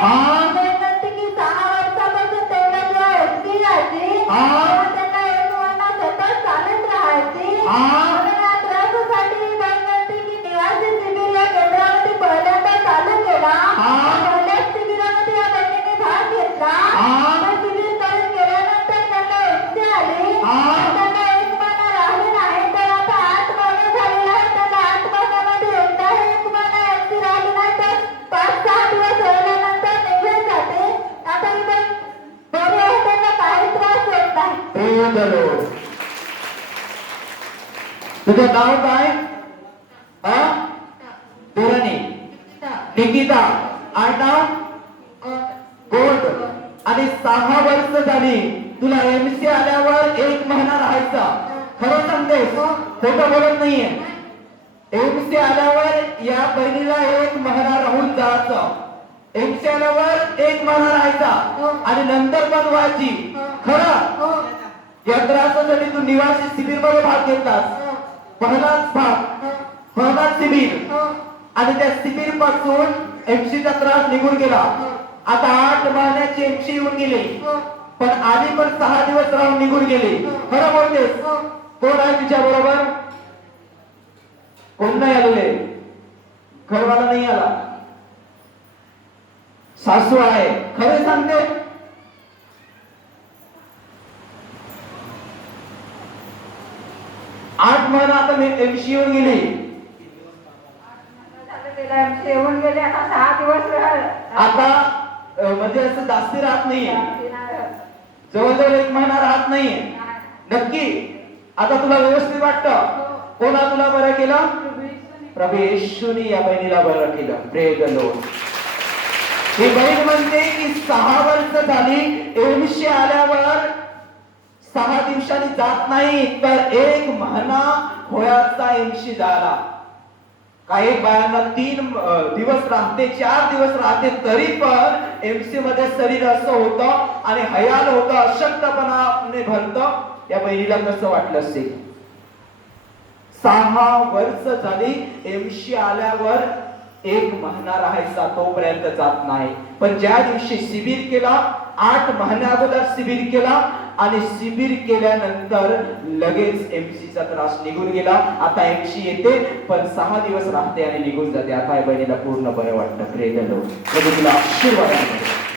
हा. म्हणते की 6 वर्षापासून तेवढ्या जेव्हा एकटी राहायची हा. तेव्हा त्यांना एक महिना सतत चालत राहायची. हा. म्हणून या त्रासासाठी ही बाई म्हणते की निवासी शिबिर या केंद्रामध्ये पहिल्यांदा चालू केला. हा. पहिल्याच शिबिरामध्ये या बहिणीने भाग घेतला. हा. ते शिबिर करून गेल्यानंतर त्यांना एकटी आली. हा. त्यांना एक महिना राहिले नाही तर आता 8 महिने झालेले आहेत. त्यांना 8 महिन्यामध्ये एकदाही एक महिना एकटी राहिली नाही तर 5-6 दिवस राहिल्यानंतर निघून जाते. आता ही बाई बरी आहे, त्यांना काही त्रास होत नाही. Praise the Lord. तुझं नाव काय? हा? धोरणी, निकिता, आडनाव गोल्ड. आणि 6 वर्ष झाली तुला एमसी आल्यावर 1 महिना राहायचा. खरं सांगतेस, खोटं बोलत नाहीये. एमसी आल्यावर या बहिणीला 1 महिना राहून जायचं. एमसी आल्यावर 1 महिना राहायचा आणि नंतर बनवायची. खरं या त्रासासाठी तू निवासी शिबिर मध्ये भाग घेतलास. पहिलाच शिबिर आणि त्या शिबिर पासून एमसीचा त्रास निघून गेला. आता 8 महिन्याची एमसी येऊन गेली, पण आधी पण 6 दिवस राहून निघून गेली. खरं बोलतेस? कोण आहे तिच्या बरोबर? कोण नाही आलेले? घरवाला नाही आला, सासू आहे. खरे सांगते, 8 महिना आता मी एमसी येऊन गेली. येऊन गेले आता 6 दिवस आता म्हणजे असं जास्ती राहत नाहीये, जवळजवळ 1 महिना राहत नाहीये. नक्की आता तुला व्यवस्थित वाटतं? कोणा तुला बरं केलं? प्रभू येशूने या बहिणीला बरं केलं. Praise the Lord. ही बहीण म्हणते की 6 वर्ष झाली एमसी आल्यावर 6 दिवसांनी जात नाही तर 1 महिना होयाचा एमसी झाला. काही बायांना 3 दिवस राहते, 4 दिवस राहते, तरी पण एमसी मध्ये शरीर असं होतं आणि हयाल होतं, अशक्तपणाने भरतं. या बहिणीला कसं वाटलं असेल? 6 वर्ष झाली एमसी आल्यावर 1 महिना राहायचा, तोपर्यंत जात नाही. पण ज्या दिवशी शिबिर केला, 8 महिन्या अगोदर शिबिर केला आणि शिबिर केल्यानंतर लगेच एमसीचा त्रास निघून गेला. आता एमसी येते पण 6 दिवस राहते आणि निघून जाते. आता या बहिणीला पूर्ण बरं वाटतं. Praise the Lord. प्रभू तुला आशीर्वाद द्यावा.